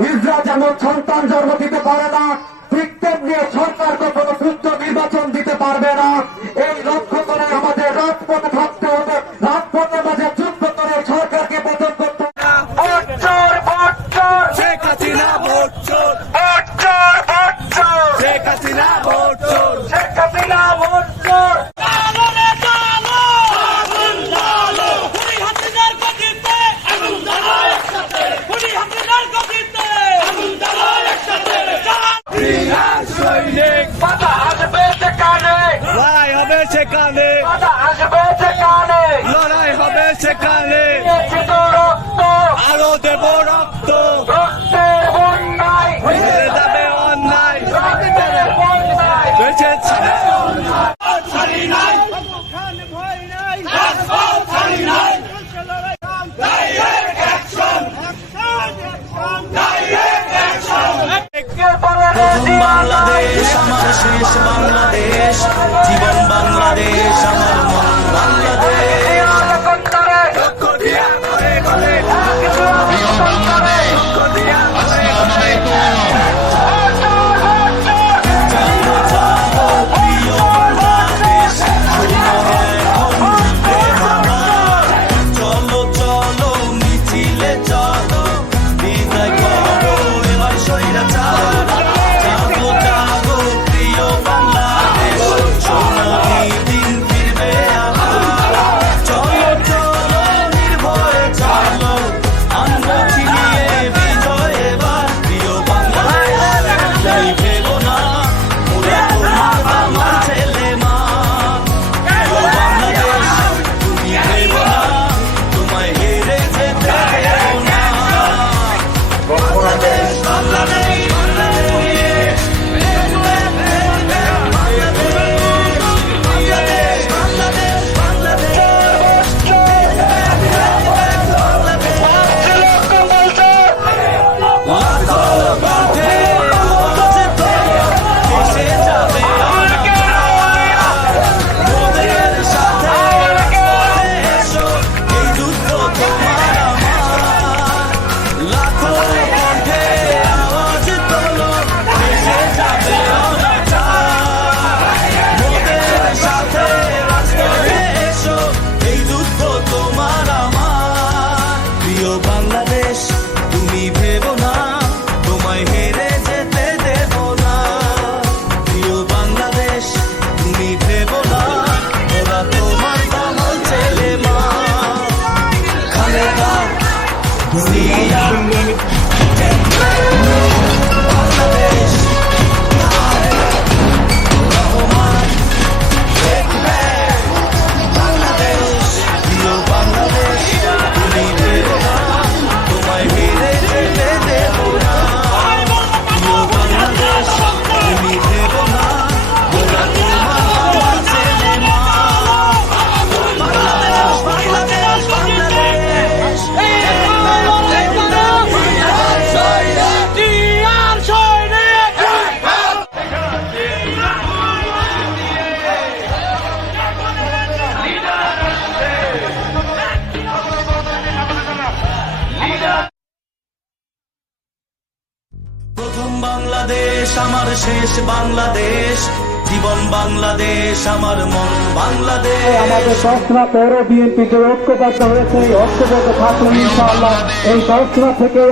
হিজড়া যেমন সন্তান জন্ম দিতে পারে না, ঠিক তেমনি সরকার কখনো সুস্থ নির্বাচন দিতে পারবে না। এই লক্ষ্য করে আমাদের রাজপথে থাকতে হবে, রাজপথের মাঝে যুদ্ধ করে সরকারকে পতন করতে হবে। ভোট চোর, ভোট চোর, শেখ হাসিনা ভোট চোর, ভোট চোর, ভোট চোর, শেখ হাসিনা ভোট চোর, শেখ হাসিনা ভোট চোর। সৈনিক বাধা আসবে সেখানে, লড়াই হবে সেখানে, বাধা আসবে সেখানে, লড়াই হবে সেখানে, দিয়েছি তো রক্ত, আরো দেব রক্ত, রক্তের বন্যায় ভেসে যাবে অন্যায়, রক্তের বন্যায় বেঁচে ছিল বাংলাদেশ আমার শেষ বাংলাদেশ, জীবন বাংলাদেশ আমার মন বাংলাদেশ। লক্ষ দিয়া ঘরে ঘরে, লক্ষ দিয়া ঘরে ঘরে, চলো চলো প্রিয় বাংলাদেশ, এখন প্রেম আমার। চলো চলো মিছিলে চলো, বিদায় করো এবার স্বৈরাচার। জাগো জাগো প্রিয় বাংলাদেশ, সোনালি দিন ফিরবে আবার। চলো চলো নির্ভয়ে চলো, আমরা ছিনিয়ে বিজয় এবার। প্রিয় বাংলাদেশ তুমি ভেবো না, ওরা তোমার আমার ছেলে মা। প্রিয় বাংলাদেশ তুমি ভেবো না, তোমায় হেরে যেতে দেবো না। বাংলাদেশ বাংলাদেশ বাংলাদেশ, বাংলাদেশ তুমি ভেবো না, তোমায় হেরে যেতে দেব না। প্রিয় বাংলাদেশ তুমি ভেবো না, ওরা তোমার আমার ছেলে মা। খালেদা জিয়া বাংলাদেশ রহমান দেখবে বাংলাদেশ। প্রিয় বাংলাদেশ তুমি ভেবো না, তোমায় হেরে যেতে দেব না। প্রিয় বাংলাদেশ তুমি ভেবো না, ওরা তোমার আমার ছেলে মা। বাংলাদেশ বাংলাদেশ বাংলাদেশ, প্রথম বাংলাদেশ আমার শেষ বাংলাদেশ, জীবন বাংলাদেশ আমার মন বাংলাদেশ। আমাদের 10রা পৌর বিএনপি যে ঐক্যবদ্ধ হয়েছে, এই ঐক্যবদ্ধ থাকলে ইনশাআল্লাহ এই 10রা থেকে